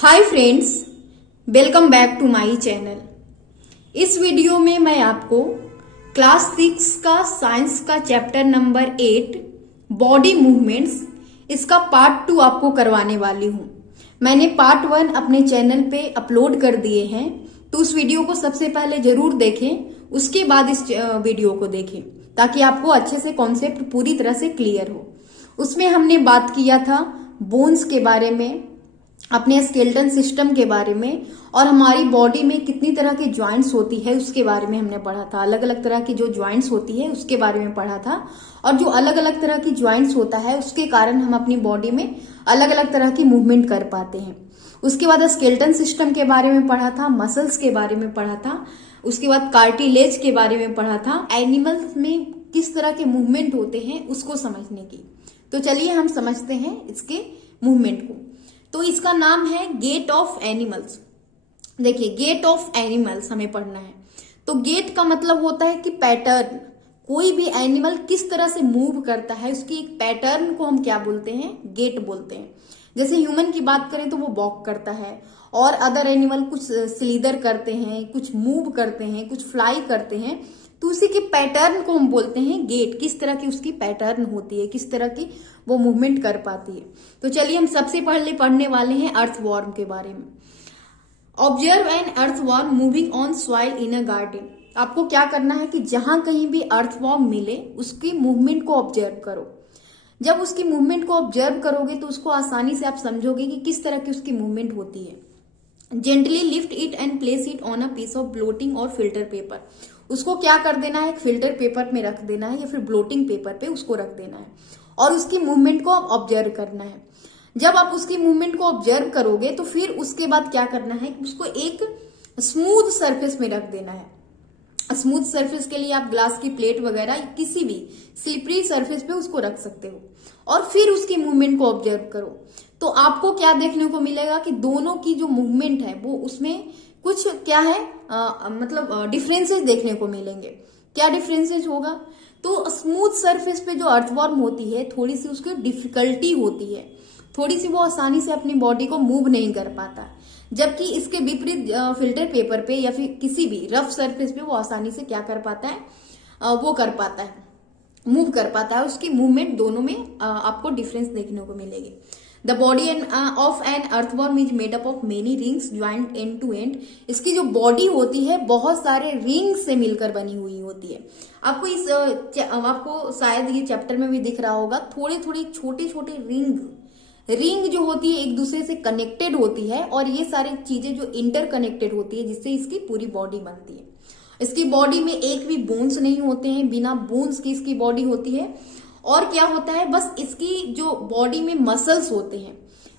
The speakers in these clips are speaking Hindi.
Hi friends, welcome back to my channel. इस वीडियो में मैं आपको क्लास 6 का साइंस का चैप्टर नंबर 8 बॉडी मूवमेंट्स इसका पार्ट 2 आपको करवाने वाली हूं। मैंने पार्ट 1 अपने चैनल पे अपलोड कर दिए हैं, तो उस वीडियो को सबसे पहले जरूर देखें, उसके बाद इस वीडियो को देखें ताकि आपको अच्छे से कॉन्सेप्ट पूरी तरह से क्लियर हो। उसमें हमने बात किया था बोन्स के बारे में, अपने स्केलेटन सिस्टम के बारे में, और हमारी बॉडी में कितनी तरह के ज्वाइंट्स होती है उसके बारे में हमने पढ़ा था। अलग अलग तरह की जो ज्वाइंट्स होती है उसके बारे में पढ़ा था, और जो अलग अलग तरह की ज्वाइंट्स होता है उसके कारण हम अपनी बॉडी में अलग अलग तरह की मूवमेंट कर पाते हैं। उसके बाद स्केलेटन सिस्टम के बारे में पढ़ा था, मसल्स के बारे में पढ़ा था, उसके बाद कार्टिलेज के बारे में पढ़ा था, एनिमल्स में किस तरह के मूवमेंट होते हैं उसको समझने की। तो चलिए हम समझते हैं इसके मूवमेंट को। तो इसका नाम है गेट ऑफ एनिमल्स। देखिए, गेट ऑफ एनिमल्स हमें पढ़ना है। तो गेट का मतलब होता है कि पैटर्न, कोई भी एनिमल किस तरह से मूव करता है उसकी एक पैटर्न को हम क्या बोलते हैं, गेट बोलते हैं। जैसे ह्यूमन की बात करें तो वो वॉक करता है, और अदर एनिमल कुछ स्लीदर करते हैं, कुछ मूव करते हैं, कुछ फ्लाई करते हैं, तो उसी के पैटर्न को हम बोलते हैं गेट। किस तरह की उसकी पैटर्न होती है, किस तरह की वो मूवमेंट कर पाती है। तो चलिए हम सबसे पहले पढ़ने वाले हैं अर्थवॉर्म के बारे में। Observe an earthworm moving on soil in a garden. आपको क्या करना है कि जहां कहीं भी अर्थवॉर्म मिले उसकी मूवमेंट को ऑब्जर्व करो। जब उसकी मूवमेंट को ऑब्जर्व करोगे तो उसको आसानी से आप समझोगे कि किस तरह की उसकी मूवमेंट होती है। Gently lift it and place it on a piece of blotting और फिल्टर पेपर। उसको क्या कर देना है, एक फिल्टर पेपर में रख देना है या फिर ब्लोटिंग पेपर पे उसको रख देना है, और उसकी मूवमेंट को ऑब्जर्व करना है। जब आप उसकी मूवमेंट को ऑब्जर्व करोगे तो फिर उसके बाद क्या करना है, उसको एक स्मूथ सरफेस में रख देना है। स्मूथ सरफेस के लिए आप ग्लास की प्लेट वगैरह किसी भी स्लिपरी सरफेस पे उसको रख सकते हो, और फिर उसकी मूवमेंट को ऑब्जर्व करो। तो आपको क्या देखने को मिलेगा कि दोनों की जो मूवमेंट है वो उसमें कुछ क्या है, मतलब डिफरेंसेस देखने को मिलेंगे। क्या डिफरेंसेस होगा, तो स्मूथ सरफेस पे जो अर्थवॉर्म होती है थोड़ी सी उसकी डिफिकल्टी होती है, थोड़ी सी वो आसानी से अपनी बॉडी को मूव नहीं कर पाता, जबकि इसके विपरीत फिल्टर पेपर पे या फिर किसी भी रफ सरफेस पे वो आसानी से क्या कर पाता है, वो कर पाता है, मूव कर पाता है। उसकी मूवमेंट दोनों में आपको डिफरेंस देखने को मिलेगी। The body of an earthworm is made up of many rings joint end to end. इसकी जो बॉडी होती है बहुत सारे रिंग से मिलकर बनी हुई होती है। आपको शायद ये चैप्टर में भी दिख रहा होगा, थोड़े थोड़े छोटे छोटे रिंग जो होती है एक दूसरे से कनेक्टेड होती है, और ये सारी चीजें जो इंटरकनेक्टेड होती है जिससे इसकी पूरी बॉडी बनती है। इसकी बॉडी में एक भी बोन्स नहीं होते हैं, बिना बोन्स की इसकी बॉडी होती है। और क्या होता है, बस इसकी जो बॉडी में मसल्स होते हैं,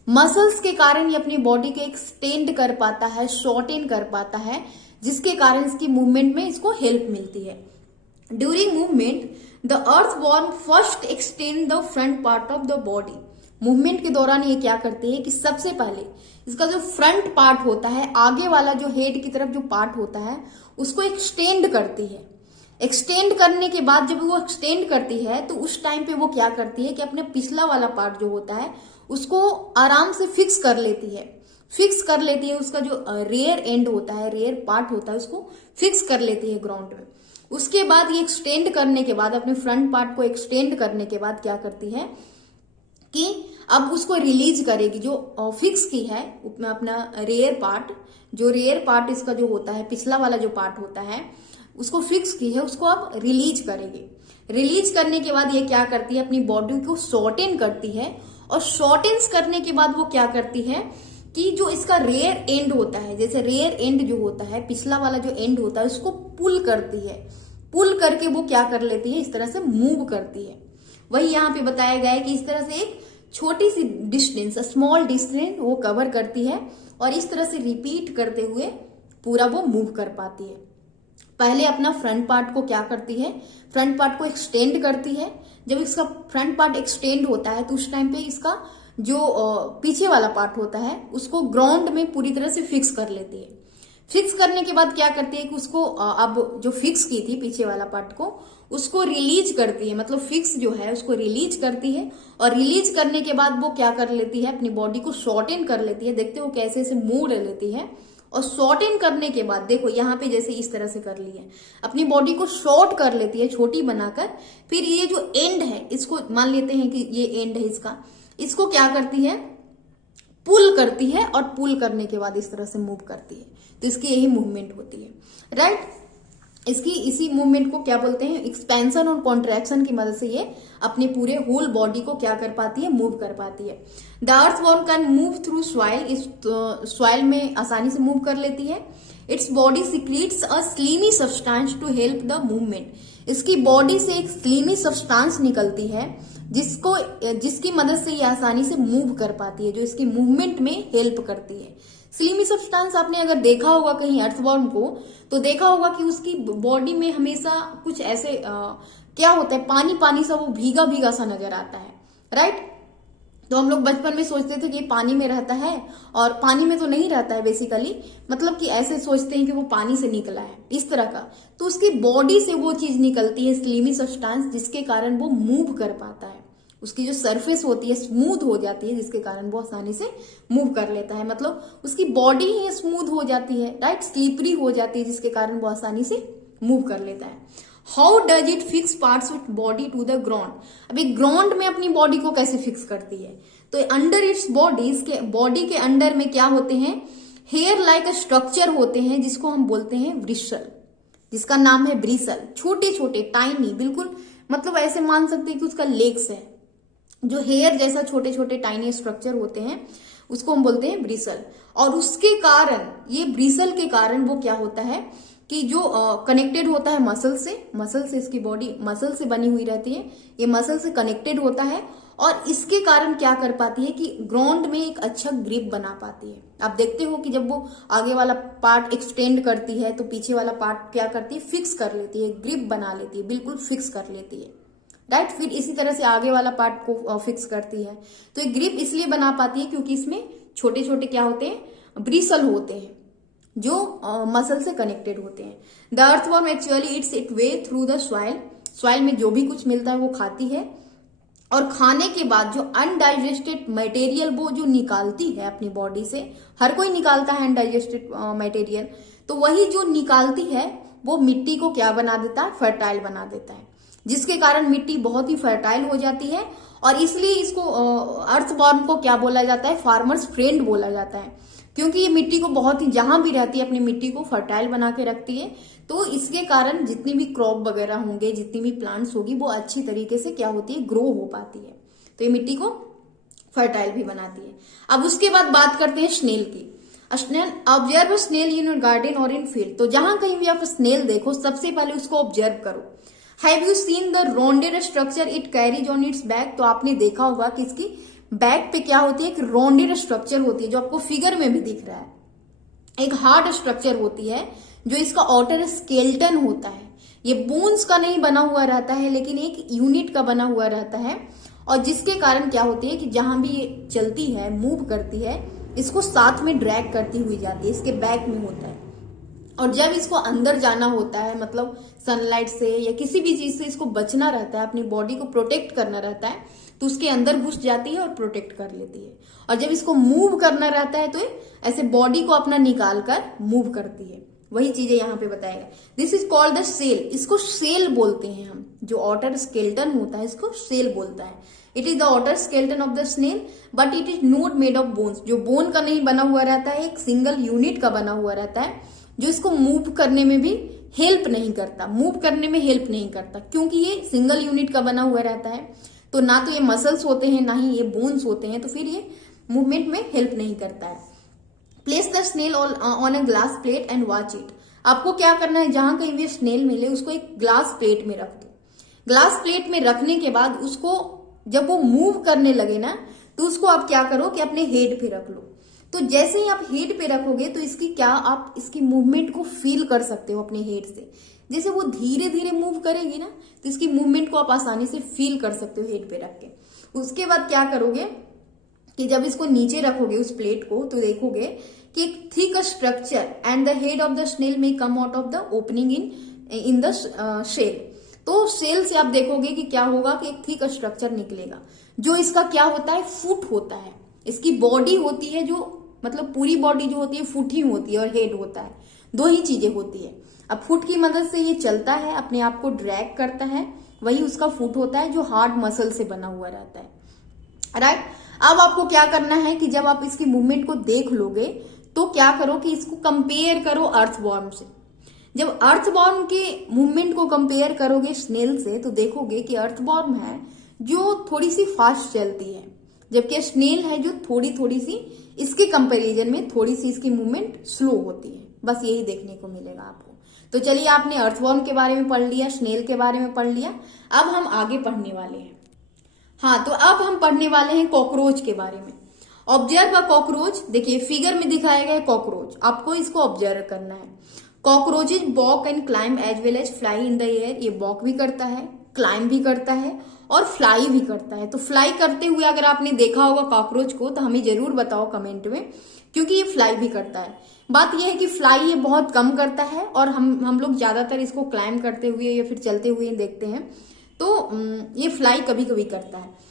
मसल्स के कारण ये अपनी बॉडी को एक्सटेंड कर पाता है, शॉर्टेन कर पाता है, जिसके कारण इसकी मूवमेंट में इसको हेल्प मिलती है। During movement the earthworm first extend the front part of the body. Movement के दौरान ये क्या करती है कि सबसे पहले इसका जो फ्रंट पार्ट होता है, आगे वाला जो हेड की तरफ जो पार्ट होता है, उसको एक्सटेंड करती है। एक्सटेंड करने के बाद जब वो एक्सटेंड करती है तो उस टाइम पे वो क्या करती है कि अपने पिछला वाला पार्ट जो होता है उसको आराम से फिक्स कर लेती है। फिक्स कर लेती है, उसका जो रेयर एंड होता है, रेयर पार्ट होता है, उसको फिक्स कर लेती है ग्राउंड में। उसके बाद ये एक्सटेंड करने के बाद, अपने फ्रंट पार्ट को एक्सटेंड करने के बाद क्या करती है कि अब उसको रिलीज करेगी। जो फिक्स की है अपना रेयर पार्ट, जो रेयर पार्ट इसका जो होता है, पिछला वाला जो पार्ट होता है उसको फिक्स की है, उसको अब रिलीज करेगी। रिलीज करने के बाद ये क्या करती है, अपनी बॉडी को शॉर्टेन करती है, और शॉर्टेन्स करने के बाद वो क्या करती है कि जो इसका रेयर एंड होता है, जैसे रेयर एंड जो होता है, पिछला वाला जो एंड होता है, उसको पुल करती है। पुल करके वो क्या कर लेती है, इस तरह से मूव करती है। वही यहाँ पे बताया गया है कि इस तरह से एक छोटी सी डिस्टेंस, स्मॉल डिस्टेंस वो कवर करती है, और इस तरह से रिपीट करते हुए पूरा वो मूव कर पाती है। पहले अपना फ्रंट पार्ट को क्या करती है, फ्रंट पार्ट को एक्सटेंड करती है। जब इसका फ्रंट पार्ट एक्सटेंड होता है तो उस टाइम पे इसका जो पीछे वाला पार्ट होता है उसको ग्राउंड में पूरी तरह से फिक्स कर लेती है। फिक्स करने के बाद क्या करती है कि उसको अब जो फिक्स की थी पीछे वाला पार्ट को, उसको रिलीज करती है, मतलब फिक्स जो है उसको रिलीज करती है। और रिलीज करने के बाद वो क्या कर लेती है, अपनी बॉडी को शॉर्टेन कर लेती है। देखते हो कैसे ऐसे मोड़ लेती है। और शॉर्टेन करने के बाद देखो यहाँ पे जैसे इस तरह से कर ली है, अपनी बॉडी को शॉर्ट कर लेती है, छोटी बनाकर। फिर ये जो एंड है इसको मान लेते हैं कि ये एंड है इसका, इसको क्या करती है, पुल करती है। और पुल करने के बाद इस तरह से मूव करती है। तो इसकी यही मूवमेंट होती है, राइट। इसकी इसी मूवमेंट को क्या बोलते हैं, एक्सपेंशन और कॉन्ट्रैक्शन की मदद से ये अपने पूरे होल बॉडी को क्या कर पाती है, मूव कर पाती है। The earthworm can move through soil, इस सॉइल में आसानी से मूव कर लेती है। Its body secretes a slimy substance to help the movement. इसकी बॉडी से एक स्लीमी सब्सटेंस निकलती है जिसकी मदद से ये आसानी से मूव कर पाती है, जो इसकी मूवमेंट में हेल्प करती है। स्लीमी सब्सटेंस आपने अगर देखा होगा कहीं अर्थवॉर्म को, तो देखा होगा कि उसकी बॉडी में हमेशा कुछ ऐसे क्या होता है, पानी पानी सा, वो भीगा भीगा सा नजर आता है, राइट। तो हम लोग बचपन में सोचते थे कि पानी में रहता है, और पानी में तो नहीं रहता है बेसिकली, मतलब कि ऐसे सोचते हैं कि वो पानी से निकला है, इस तरह का। तो उसकी बॉडी से वो चीज निकलती है, स्लीमी सब्सटेंस, जिसके कारण वो मूव कर पाता है। उसकी जो सरफेस होती है स्मूथ हो जाती है, जिसके कारण वो आसानी से मूव कर लेता है। मतलब उसकी बॉडी ही स्मूथ हो जाती है, राइट, स्लीपरी हो जाती है, जिसके कारण वो आसानी से मूव कर लेता है। How does it fix parts of body to the ground. अभी ग्राउंड में अपनी बॉडी को कैसे फिक्स करती है, तो अंडर इट्स बॉडी, इसके बॉडी के अंडर में क्या होते हैं, हेयर लाइक स्ट्रक्चर होते हैं, जिसको हम बोलते हैं ब्रिसल, जिसका नाम है ब्रिसल। छोटे छोटे टाइनी, बिल्कुल मतलब ऐसे मान सकते हैं कि उसका लेग्स है, जो हेयर जैसा छोटे छोटे टाइनी स्ट्रक्चर होते हैं, उसको हम बोलते हैं ब्रिसल। और उसके कारण, ये ब्रिसल के कारण वो क्या होता है कि जो कनेक्टेड होता है मसल से इसकी बॉडी मसल से बनी हुई रहती है, ये मसल से कनेक्टेड होता है। और इसके कारण क्या कर पाती है कि ग्राउंड में एक अच्छा ग्रिप बना पाती है। आप देखते हो कि जब वो आगे वाला पार्ट एक्सटेंड करती है तो पीछे वाला पार्ट क्या करती है, फिक्स कर लेती है, ग्रिप बना लेती है, बिल्कुल फिक्स कर लेती है, राइट। फिर इसी तरह से आगे वाला पार्ट को फिक्स करती है। तो ये ग्रिप इसलिए बना पाती है क्योंकि इसमें छोटे छोटे क्या होते हैं, ब्रिसल होते हैं, जो मसल से कनेक्टेड होते हैं। The earthworm actually it's it way through the soil में जो भी कुछ मिलता है वो खाती है। और खाने के बाद जो अनडाइजेस्टेड मटेरियल वो जो निकालती है अपनी बॉडी से, हर कोई निकालता है अनडाइजेस्टेड मटेरियल, तो वही जो निकालती है वो मिट्टी को क्या बना देता है, फर्टाइल बना देता है, जिसके कारण मिट्टी बहुत ही फर्टाइल हो जाती है। और इसलिए इसको अर्थवॉर्म को क्या बोला जाता है, फार्मर्स फ्रेंड बोला जाता है, क्योंकि ये मिट्टी को बहुत ही, जहां भी रहती है अपनी मिट्टी को फर्टाइल बना के रखती है। तो इसके कारण जितनी भी क्रॉप वगैरह होंगे, जितनी भी प्लांट्स होगी, वो अच्छी तरीके से क्या होती है, ग्रो हो पाती है। तो ये मिट्टी को फर्टाइल भी बनाती है। अब उसके बाद बात करते हैं स्नेल की। Observe snail in your garden और इन फील्ड। तो जहां कहीं भी आप स्नेल देखो, सबसे पहले उसको ऑब्जर्व करो। Have you seen the rounded structure it carries on it's back. तो आपने देखा होगा कि इसकी बैक पे क्या होती है, एक राउंडेड स्ट्रक्चर होती है, जो आपको फिगर में भी दिख रहा है। एक हार्ड स्ट्रक्चर होती है, जो इसका आउटर स्केलेटन होता है। ये बोन्स का नहीं बना हुआ रहता है, लेकिन एक यूनिट का बना हुआ रहता है। और जिसके कारण क्या होती है कि जहां भी ये चलती है, मूव करती है, इसको साथ में ड्रैग करती हुई जाती है, इसके बैक में होता है। और जब इसको अंदर जाना होता है, मतलब सनलाइट से या किसी भी चीज से इसको बचना रहता है, अपनी बॉडी को प्रोटेक्ट करना रहता है, तो उसके अंदर घुस जाती है और प्रोटेक्ट कर लेती है। और जब इसको मूव करना रहता है तो ऐसे बॉडी को अपना निकाल कर मूव करती है। वही चीजें यहाँ पे बताएगा। This is called the shell. इसको सेल बोलते हैं हम, जो आउटर स्केलेटन होता है इसको सेल बोलता है। It is the outer skeleton of the snail but it is not made of bones. जो बोन का नहीं बना हुआ रहता है, एक सिंगल यूनिट का बना हुआ रहता है, जो इसको मूव करने में भी हेल्प नहीं करता, मूव करने में हेल्प नहीं करता, क्योंकि ये सिंगल यूनिट का बना हुआ रहता है। तो ना तो ये मसल्स होते हैं, ना ही ये बोन्स होते हैं, तो फिर ये मूवमेंट में हेल्प नहीं करता है। Place the snail on a glass plate and watch it. आपको क्या करना है, जहां कहीं भी स्नेल मिले उसको एक ग्लास प्लेट में रख दो। ग्लास प्लेट में रखने के बाद उसको जब वो मूव करने लगे ना, तो उसको आप क्या करो कि अपने हेड पे रख लो। तो जैसे ही आप हेड पे रखोगे तो इसकी क्या, आप इसकी मूवमेंट को फील कर सकते हो अपने हेड से। जैसे वो धीरे धीरे मूव करेगी ना, तो इसकी मूवमेंट को आप आसानी से फील कर सकते हो हेड पे रख के। उसके बाद क्या करोगे कि जब इसको नीचे रखोगे उस प्लेट को, तो देखोगे कि एक thick structure and the head of the snail में come out of the opening in the shell. तो सेल से आप देखोगे कि क्या होगा कि एक थिक स्ट्रक्चर निकलेगा, जो इसका क्या होता है, फुट होता है। इसकी बॉडी होती है जो मतलब पूरी बॉडी जो होती है फुट ही होती है और हेड होता है, दो ही चीजें होती है। अब फुट की मदद से ये चलता है, अपने आप को ड्रैग करता है, वही उसका फुट होता है जो हार्ड मसल से बना हुआ रहता है। राइट, अब आपको क्या करना है कि जब आप इसकी मूवमेंट को देख लोगे तो क्या करो कि इसको कंपेयर करो अर्थवॉर्म से। जब अर्थवॉर्म के मूवमेंट को कंपेयर करोगे स्नेल से तो देखोगे कि अर्थवॉर्म है जो थोड़ी सी फास्ट चलती है, जबकि स्नेल है जो थोड़ी थोड़ी सी इसके कंपैरिजन में थोड़ी सी इसकी मूवमेंट स्लो होती है। बस यही देखने को मिलेगा आपको। तो चलिए, आपने अर्थवॉर्म के बारे में पढ़ लिया, स्नेल के बारे में पढ़ लिया, अब हम आगे पढ़ने वाले हैं। हाँ, तो अब हम पढ़ने वाले हैं कॉकरोच के बारे में। Observe a cockroach. देखिए फिगर में दिखाया गया है कॉकरोच, आपको इसको ऑब्जर्व करना है। Cockroaches walk and climb as well as fly in the air. ये वॉक भी करता है, क्लाइंब भी करता है और फ्लाई भी करता है। तो फ्लाई करते हुए अगर आपने देखा होगा कॉकरोच को तो हमें जरूर बताओ कमेंट में, क्योंकि ये फ्लाई भी करता है। बात यह है कि फ्लाई ये बहुत कम करता है और हम लोग ज्यादातर इसको क्लाइंब करते हुए या फिर चलते हुए देखते हैं। तो ये फ्लाई कभी कभी करता है।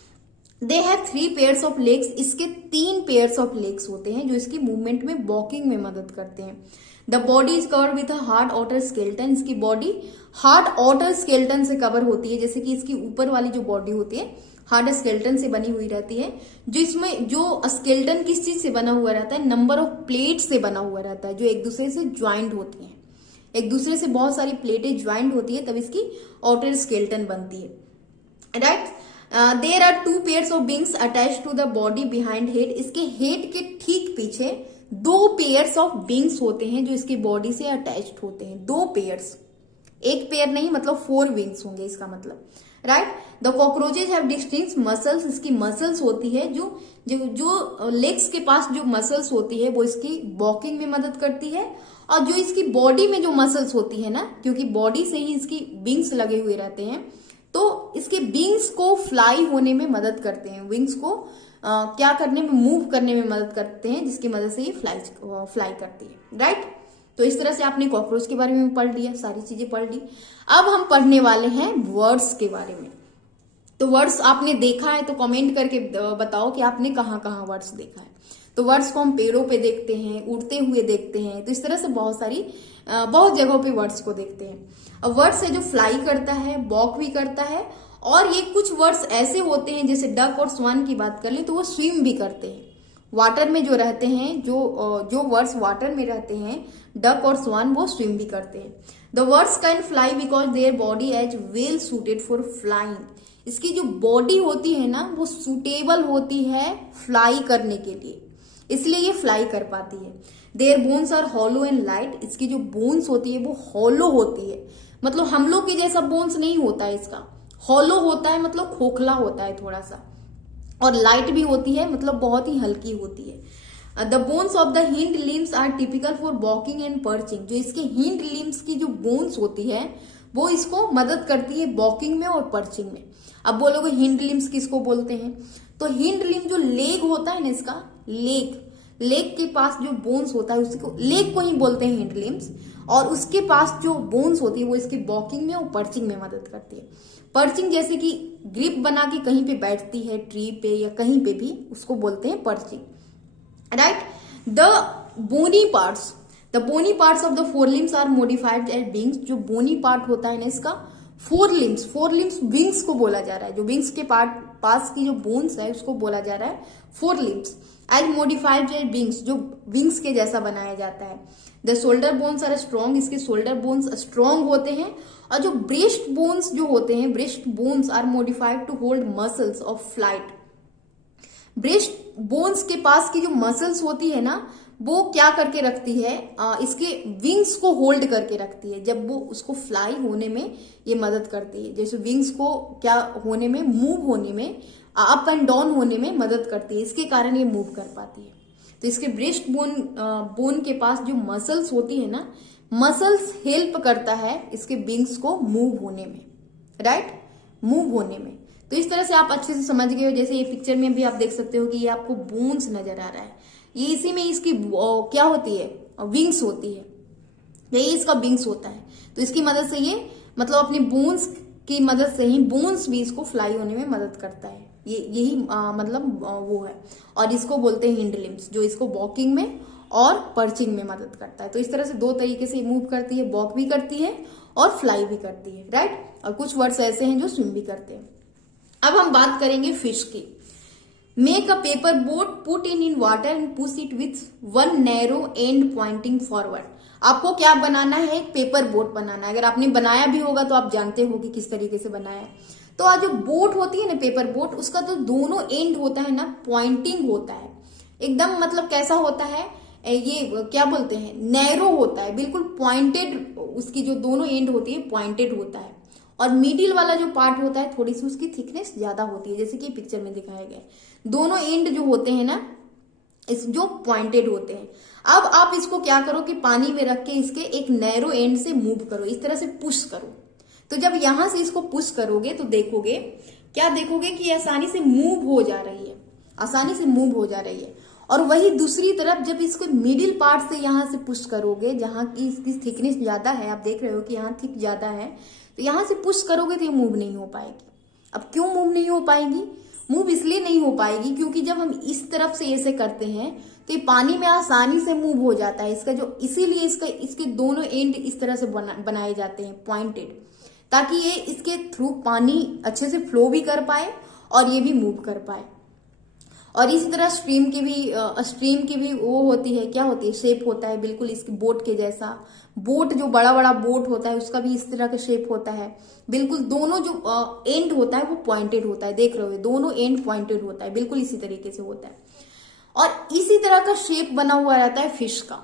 They have 3 pairs of legs. इसके 3 पेयर्स ऑफ लेग्स होते हैं जो इसकी मूवमेंट में वॉकिंग में मदद करते हैं। The body is covered with a hard outer skeleton. इसकी बॉडी हार्ड आउटर स्केलेटन से कवर होती है, जैसे कि इसकी ऊपर वाली जो बॉडी होती है हार्ड स्केलेटन से बनी हुई रहती है। जो इसमें जो स्केलेटन किस चीज से बना हुआ रहता है, नंबर ऑफ प्लेट से बना हुआ रहता है जो एक दूसरे से ज्वाइंट होती है। एक दूसरे से बहुत सारी प्लेटें ज्वाइंट होती है तब इसकी आउटर स्केलेटन बनती है। Right, there are 2 pairs of wings attach to the body behind head. इसके हेड के ठीक पीछे 2 पेयर्स ऑफ विंग्स होते हैं जो इसकी बॉडी से अटैच्ड होते हैं। 2 पेयर्स, एक पेयर नहीं, मतलब 4 विंग्स होंगे इसका मतलब। Right, the cockroaches have distinct muscles. इसकी मसल्स होती है जो लेग्स के पास जो मसल्स होती है वो इसकी वॉकिंग में मदद करती है। और जो इसकी बॉडी में जो मसल्स होती है ना, क्योंकि बॉडी से ही इसकी विंग्स लगे हुए रहते हैं, तो इसके विंग्स को फ्लाई होने में मदद करते हैं। विंग्स को क्या करने में, मूव करने में मदद करते हैं, जिसकी मदद से ये फ्लाई करती है। राइट, तो इस तरह से आपने कॉकरोच के बारे में पढ़ लिया, सारी चीजें पढ़ ली। अब हम पढ़ने वाले हैं वर्ड्स के बारे में। तो वर्ड्स आपने देखा है तो कमेंट करके बताओ कि आपने कहाँ कहाँ वर्ड्स देखा है। तो वर्ड्स को हम पेड़ों पे देखते हैं, उड़ते हुए देखते हैं, तो इस तरह से बहुत जगहों पे वर्ड्स को देखते हैं। अब वर्ड्स है जो फ्लाई करता है, वॉक भी करता है, और ये कुछ वर्ड्स ऐसे होते हैं जैसे डक और स्वान की बात कर ले तो वो स्विम भी करते हैं। वाटर में जो रहते हैं, जो वर्ड्स वाटर में रहते हैं, डक और स्वान, वो स्विम भी करते हैं। The birds can fly because their body is well suited for flying. इसकी जो बॉडी होती है ना वो सूटेबल होती है फ्लाई करने के लिए, इसलिए ये फ्लाई कर पाती है। Their bones are hollow and light. इसकी जो बोन्स होती है वो हॉलो होती है, मतलब हम लोग की जैसा बोन्स नहीं होता है इसका, हॉलो होता है, मतलब खोखला होता है थोड़ा सा, और लाइट भी होती है, मतलब बहुत ही हल्की होती है। The bones of the hind limbs are typical for walking and perching. जो इसके हिंड लिम्स की जो बोन्स होती है वो इसको मदद करती है वॉकिंग में और पर्चिंग में। अब बोलोगे हिंड लिम्स किसको बोलते हैं, तो हिंड लिम्स जो लेग होता है ना इसका, लेग के पास जो बोन्स होता है उसको लेग को ही बोलते हैं हिंड लिम्स, और उसके पास जो बोन्स होती है वो इसकी वॉकिंग में और पर्चिंग में मदद करती है। पर्चिंग जैसे कि ग्रिप बना के कहीं पे बैठती है, ट्री पे या कहीं पे भी, उसको बोलते हैं perching. Right, the bony parts of the 4 limbs are modified as wings. जो बोनी पार्ट होता है ना इसका, 4 लिम्स विंग्स को बोला जा रहा है। जो विंग्स के पास की जो बोन्स है उसको बोला जा रहा है 4 limbs as modified as wings, जो विंग्स के जैसा बनाया जाता है। The shoulder bones are strong. इसके शोल्डर बोन्स स्ट्रॉन्ग होते हैं। और जो ब्रेस्ट बोन्स जो होते हैं, breast bones are modified to hold muscles of flight. Breast bones के पास की जो मसल्स होती है ना वो क्या करके रखती है, इसके विंग्स को होल्ड करके रखती है। जब वो उसको फ्लाई होने में ये मदद करती है, जैसे विंग्स को क्या होने में, मूव होने में, अप एंड डाउन होने में मदद करती है, इसके कारण ये मूव कर पाती है। तो इसके ब्रेस्ट बोन के पास जो मसल्स होती है ना, मसल्स हेल्प करता है इसके विंग्स को मूव होने में। राइट, मूव होने में। तो इस तरह से आप अच्छे से समझ गए हो। जैसे ये पिक्चर में भी आप देख सकते हो कि ये आपको बोन्स नजर आ रहा है, ये इसी में इसकी क्या होती है, विंग्स होती है, यही इसका विंग्स होता है। तो इसकी मदद से ये मतलब अपनी बोन्स की मदद से ही बोन्स भी इसको फ्लाई होने में मदद करता है। ये यही मतलब वो है। और इसको बोलते हैं हिंड लिम्स, जो इसको वॉकिंग में और पर्चिंग में मदद करता है। तो इस तरह से दो तरीके से मूव करती है, वॉक भी करती है और फ्लाई भी करती है, राइट। और कुछ वर्ड्स ऐसे हैं जो स्विम भी करते हैं। अब हम बात करेंगे फिश की। Make a paper boat, put in water and push it with one narrow and Poynting forward. आपको क्या बनाना है, एक पेपर बोट बनाना है। अगर आपने बनाया भी होगा तो आप जानते हो कि किस तरीके से बनाया है। तो आज जो बोट होती है ना, पेपर बोट, उसका तो दोनों एंड होता है ना, पॉइंटिंग होता है एकदम, मतलब कैसा होता है, ये क्या बोलते हैं, नैरो होता है, बिल्कुल पॉइंटेड। उसकी जो दोनों एंड होती है पॉइंटेड होता है। और मिडिल वाला जो पार्ट होता है थोड़ी सी उसकी थिकनेस ज्यादा होती है, जैसे कि पिक्चर में दिखाया गया है। दोनों एंड जो होते हैं ना, इस जो पॉइंटेड होते हैं। अब आप इसको क्या करो कि पानी में रख के इसके एक नैरो एंड से मूव करो, इस तरह से पुश करो। तो जब यहां से इसको पुश करोगे तो देखोगे, क्या देखोगे कि आसानी से मूव हो जा रही है, आसानी से मूव हो जा रही है। और वही दूसरी तरफ जब इसको मिडिल पार्ट से यहां से पुश करोगे, जहां की इसकी थिकनेस ज्यादा है, आप देख रहे हो कि यहाँ थिक ज्यादा है, तो यहां से पुश करोगे तो ये मूव नहीं हो पाएगी। अब क्यों मूव नहीं हो पाएगी? मूव इसलिए नहीं हो पाएगी क्योंकि जब हम इस तरफ से ऐसे करते हैं तो ये पानी में आसानी से मूव हो जाता है इसका जो, इसीलिए इसके दोनों एंड इस तरह से बनाए जाते हैं पॉइंटेड, ताकि ये इसके थ्रू पानी अच्छे से फ्लो भी कर पाए और ये भी मूव कर पाए। और इसी तरह स्ट्रीम की भी वो होती है, क्या होती है, शेप होता है बिल्कुल इसकी बोट के जैसा। बोट जो बड़ा बड़ा बोट होता है उसका भी इस तरह का शेप होता है बिल्कुल। दोनों जो एंड होता है वो पॉइंटेड होता है, देख रहे हो, दोनों एंड पॉइंटेड होता है, बिल्कुल इसी तरीके से होता है। और इसी तरह का शेप बना हुआ रहता है फिश का।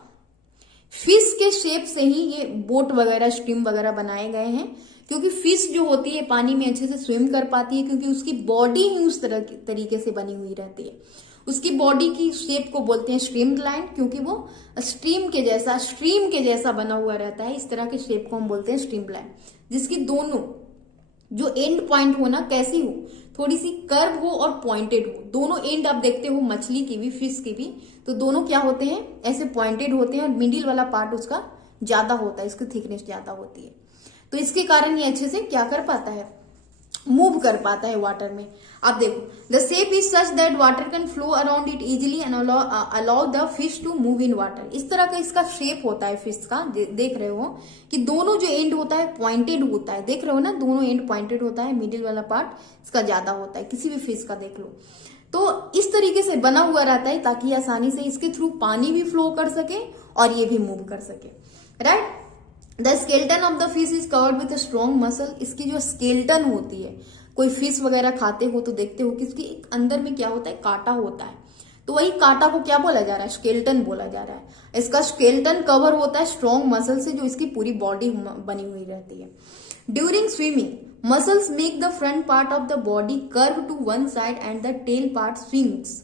फिश के शेप से ही ये बोट वगैरह, स्ट्रीम वगैरह बनाए गए हैं, क्योंकि फिश जो होती है पानी में अच्छे से स्विम कर पाती है, क्योंकि उसकी बॉडी ही उस तरह तरीके से बनी हुई रहती है। उसकी बॉडी की शेप को बोलते हैं स्ट्रीम लाइन, क्योंकि वो स्ट्रीम के जैसा बना हुआ रहता है। इस तरह के शेप को हम बोलते हैं स्ट्रीम लाइन, जिसकी दोनों जो एंड पॉइंट हो ना, कैसी हो, थोड़ी सी कर्व हो और पॉइंटेड हो। दोनों एंड आप देखते हो मछली की भी, फिश की भी, तो दोनों क्या होते हैं, ऐसे पॉइंटेड होते हैं। और मिडिल वाला पार्ट उसका ज्यादा होता है, इसकी थिकनेस ज्यादा होती है। तो इसके कारण ये अच्छे से क्या कर पाता है, मूव कर पाता है वाटर में। आप देखो, the shape is such that water can flow around it easily and allow the fish to move in water. इस तरह का इसका शेप होता है फिश का, देख रहे हो कि दोनों जो एंड होता है पॉइंटेड होता है, देख रहे हो ना, दोनों एंड पॉइंटेड होता है, मिडिल वाला पार्ट इसका ज्यादा होता है, किसी भी फिश का देख लो। तो इस तरीके से बना हुआ रहता है ताकि आसानी से इसके थ्रू पानी भी फ्लो कर सके और ये भी मूव कर सके, right. The skeleton of the fish is covered with strong muscle. इसकी जो स्केल्टन होती है, कोई फिश वगैरह खाते हो तो देखते हो कि इसकी एक अंदर में क्या होता है, कांटा होता है। तो वही कांटा को क्या बोला जा रहा है, स्केल्टन बोला जा रहा है। इसका स्केल्टन कवर होता है स्ट्रॉन्ग मसल से, जो इसकी पूरी बॉडी बनी हुई रहती है। During swimming muscles make the front part of the body curve to one side and the tail part swings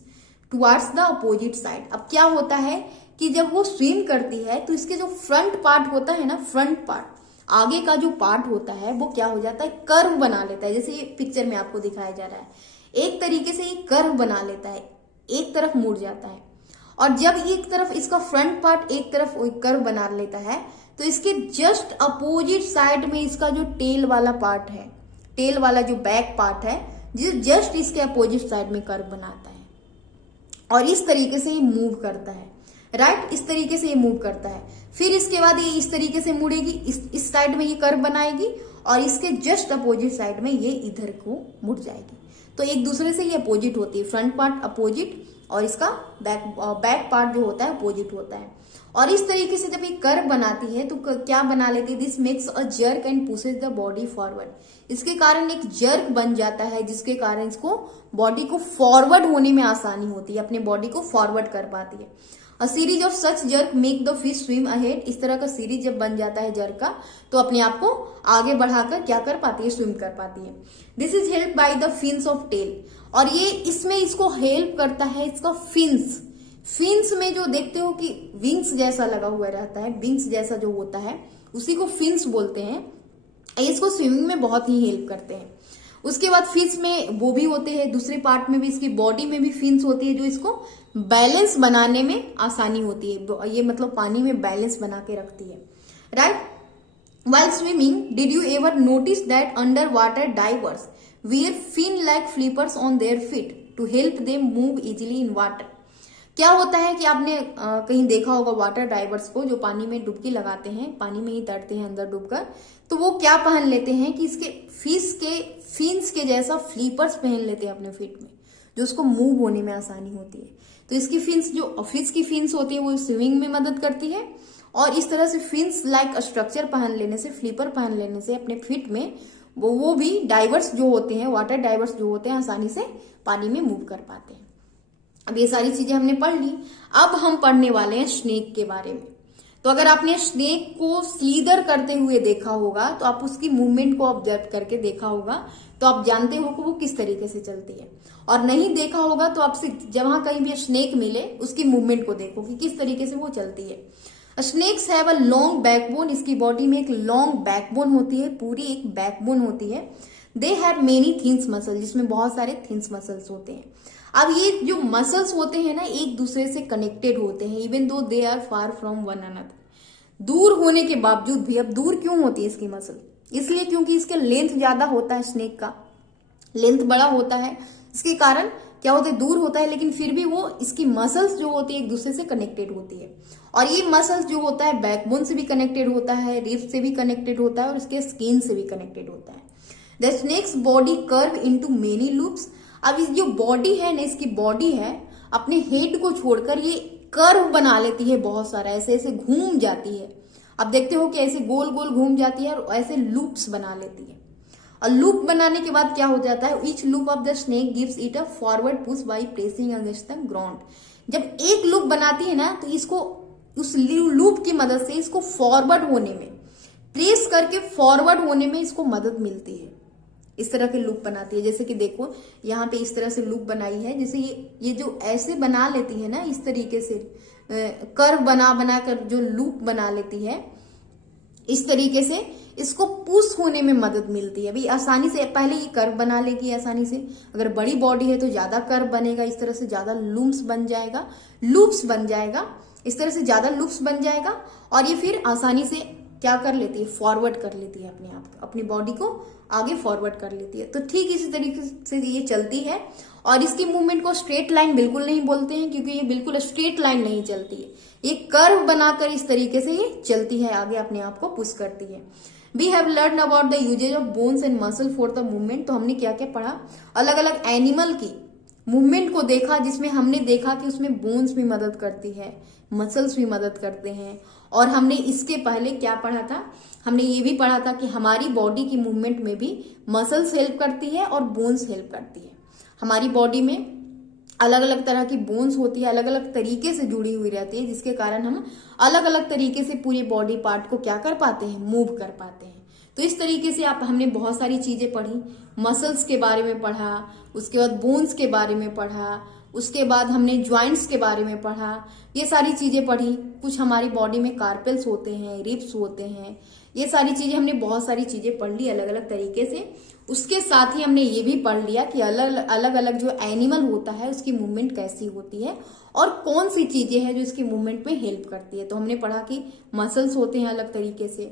towards the opposite side. अब क्या होता है कि जब वो स्विम करती है तो इसके जो फ्रंट पार्ट होता है ना, फ्रंट पार्ट, आगे का जो पार्ट होता है वो क्या हो जाता है, कर्व बना लेता है। जैसे ये पिक्चर में आपको दिखाया जा रहा है, एक तरीके से ये कर्व बना लेता है, एक तरफ मुड़ जाता है। और जब एक तरफ इसका फ्रंट पार्ट एक तरफ कर्व बना लेता है तो इसके जस्ट अपोजिट साइड में इसका जो टेल वाला पार्ट है, टेल वाला जो बैक पार्ट है, जो जस्ट इसके अपोजिट साइड में कर्व बनाता है और इस तरीके से ये मूव करता है, राइट। इस तरीके से ये मूव करता है। फिर इसके बाद ये इस तरीके से मुड़ेगी, इस साइड में ये कर्व बनाएगी और इसके जस्ट अपोजिट साइड में ये इधर को मुड़ जाएगी। तो एक दूसरे से ये अपोजिट होती है, फ्रंट पार्ट अपोजिट और इसका बैक पार्ट जो होता है अपोजिट होता है। और इस तरीके से जब ये कर्व बनाती है तो क्या बना लेती है, this makes a jerk and pushes the body forward. इसके कारण एक जर्क बन जाता है, जिसके कारण इसको बॉडी को फॉरवर्ड होने में आसानी होती है, अपने बॉडी को फॉरवर्ड कर पाती है। A series of such jerk make the fish swim ahead. इस तरह का सीरीज जब बन जाता है जर्क का, तो अपने आप को आगे बढ़ाकर क्या कर पाती है, स्विम कर पाती है। This is help by the fins of tail. और ये इसमें इसको हेल्प करता है इसका फिन्स। फिन्स में जो देखते हो कि विंग्स जैसा लगा हुआ रहता है, विंग्स जैसा जो होता है उसी को फिन्स बोलते हैं। इसको स्विमिंग में बहुत ही हेल्प करते हैं। उसके बाद फिश में वो भी होते हैं, दूसरे पार्ट में भी इसकी बॉडी में भी फिन्स होती है जो इसको बैलेंस बनाने में आसानी होती है, ये मतलब पानी में बैलेंस बना के रखती है, right. While swimming, did you ever notice that underwater divers wear fin-like flippers on their feet to help them move easily in water? क्या होता है कि आपने कहीं देखा होगा वाटर डाइवर्स को जो पानी में डुबकी लगाते हैं, पानी में ही तैरते हैं अंदर डूबकर, तो वो क्या पहन लेते हैं कि इसके फिश के फिन्स के जैसा फ्लीपर्स पहन लेते हैं अपने फीट में, जो उसको मूव होने में आसानी होती है। तो इसकी फिन्स, जो फिश की फिन्स होती है, वो स्विमिंग में मदद करती है, और इस तरह से फिन्स लाइक स्ट्रक्चर पहन लेने से, फ्लीपर पहन लेने से अपने फीट में वो भी डाइवर्स जो होते हैं, वाटर डाइवर्स जो होते हैं, आसानी से पानी में मूव कर पाते हैं। अब ये सारी चीजें हमने पढ़ ली। अब हम पढ़ने वाले हैं स्नेक के बारे में। तो अगर आपने स्नेक को स्लीदर करते हुए देखा होगा तो आप उसकी मूवमेंट को ऑब्जर्व करके देखा होगा, तो आप जानते हो कि वो किस तरीके से चलती है। और नहीं देखा होगा तो आपसे जहां कहीं भी स्नेक मिले उसकी मूवमेंट को देखो कि किस तरीके से वो चलती है। Snakes have a long backbone, इसकी बॉडी में एक लॉन्ग बैकबोन होती है, पूरी एक बैकबोन होती है। They have many thins muscle, जिसमें बहुत सारे थिन्स मसल्स होते हैं। अब ये जो मसल्स होते हैं ना, एक दूसरे से कनेक्टेड होते हैं, even though they are far from one another. दूर होने के बावजूद भी, अब दूर क्यों होती है इसकी मसल? इसलिए क्योंकि इसके लेंथ ज्यादा होता है, स्नेक का लेंथ बड़ा होता है, इसके कारण क्या होता है, दूर होता है, लेकिन फिर भी वो इसकी मसल्स जो होती है एक दूसरे से कनेक्टेड होती है। और ये मसल्स जो होता है बैकबोन से भी कनेक्टेड होता है, रिब्स से भी कनेक्टेड होता है, और इसके स्किन से भी कनेक्टेड होता है। The snake's body curve into many loops. अब ये जो बॉडी है ना, इसकी बॉडी है, अपने हेड को छोड़कर ये कर्व बना लेती है, बहुत सारा ऐसे ऐसे घूम जाती है। अब देखते हो कि ऐसे गोल गोल घूम जाती है और ऐसे लूप्स बना लेती है। और लूप बनाने के बाद क्या हो जाता है, each loop of the snake gives it a forward push by pressing against the ground. जब एक लूप बनाती है ना, तो इसको उस लूप की मदद से इसको फॉरवर्ड होने में, प्रेस करके फॉरवर्ड होने में इसको मदद मिलती है। इस तरह के लूप बनाती है, जैसे कि देखो यहाँ पे इस तरह से लूप बनाई है, जैसे ये जो ऐसे बना लेती है ना, इस तरीके से कर्व बना कर जो लूप बना लेती है, इस तरीके से इसको पुश होने में मदद मिलती है। अभी आसानी से पहले ये कर्व बना लेगी आसानी से, अगर बड़ी बॉडी है तो ज्यादा कर्व बनेगा, इस तरह से ज्यादा लूप्स बन जाएगा, इस तरह से ज्यादा लूप्स बन जाएगा, और ये फिर आसानी से क्या कर लेती है, फॉरवर्ड कर लेती है अपने आप, अपनी बॉडी को आगे फॉरवर्ड कर लेती है। तो ठीक इसी तरीके से ये चलती है, और इसकी मूवमेंट को स्ट्रेट लाइन बिल्कुल नहीं बोलते हैं, क्योंकि ये बिल्कुल स्ट्रेट लाइन नहीं चलती है, ये कर्व बनाकर इस तरीके से ये चलती है, आगे अपने आप को पुश करती है। We have learn about the uses of bones and muscle for the movement. तो हमने क्या क्या पढ़ा, अलग अलग एनिमल की मूवमेंट को देखा, जिसमें हमने देखा कि उसमें बोन्स भी मदद करती है, मसल्स भी मदद करते हैं। और हमने इसके पहले क्या पढ़ा था, हमने ये भी पढ़ा था कि हमारी बॉडी की मूवमेंट में भी मसल्स हेल्प करती है और बोन्स हेल्प करती है। हमारी बॉडी में अलग अलग तरह की बोन्स होती है, अलग अलग तरीके से जुड़ी हुई रहती है, जिसके कारण हम अलग अलग तरीके से पूरे बॉडी पार्ट को क्या कर पाते हैं, मूव कर पाते हैं। तो इस तरीके से हमने बहुत सारी चीजें पढ़ी, मसल्स के बारे में पढ़ा, उसके बाद बोन्स के बारे में पढ़ा, उसके बाद हमने ज्वाइंट्स के बारे में पढ़ा, ये सारी चीजें पढ़ी। कुछ हमारी बॉडी में कार्पेल्स होते हैं, रिब्स होते हैं, ये सारी चीजें हमने बहुत सारी चीजें पढ़ ली अलग अलग तरीके से। उसके साथ ही हमने ये भी पढ़ लिया कि अलग अलग जो एनिमल होता है उसकी मूवमेंट कैसी होती है और कौन सी चीजें हैं जो इसकी मूवमेंट में हेल्प करती है। तो हमने पढ़ा कि मसल्स होते हैं अलग तरीके से,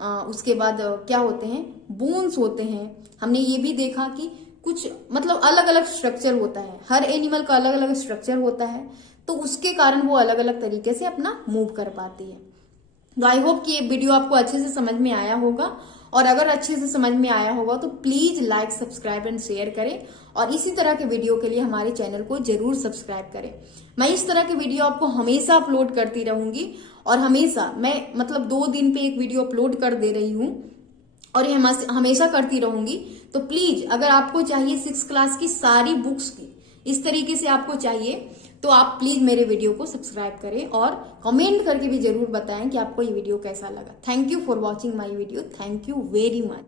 उसके बाद क्या होते हैं, बोन्स होते हैं। हमने ये भी देखा कि कुछ मतलब अलग अलग स्ट्रक्चर होता है, हर एनिमल का अलग अलग स्ट्रक्चर होता है, तो उसके कारण वो अलग अलग तरीके से अपना मूव कर पाती है। तो आई होप कि ये वीडियो आपको अच्छे से समझ में आया होगा, और अगर अच्छे से समझ में आया होगा तो please like, subscribe and share करें, और इसी तरह के वीडियो के लिए हमारे चैनल को जरूर सब्सक्राइब करें। मैं इस तरह के वीडियो आपको हमेशा अपलोड करती रहूंगी, और हमेशा मैं मतलब 2 दिन पे एक वीडियो अपलोड कर दे रही हूँ, और ये हमेशा करती रहूंगी। तो प्लीज अगर आपको चाहिए 6th क्लास की सारी बुक्स की इस तरीके से आपको चाहिए, तो आप प्लीज मेरे वीडियो को सब्सक्राइब करें और कमेंट करके भी जरूर बताएं कि आपको ये वीडियो कैसा लगा। Thank you for watching my video, thank you very much.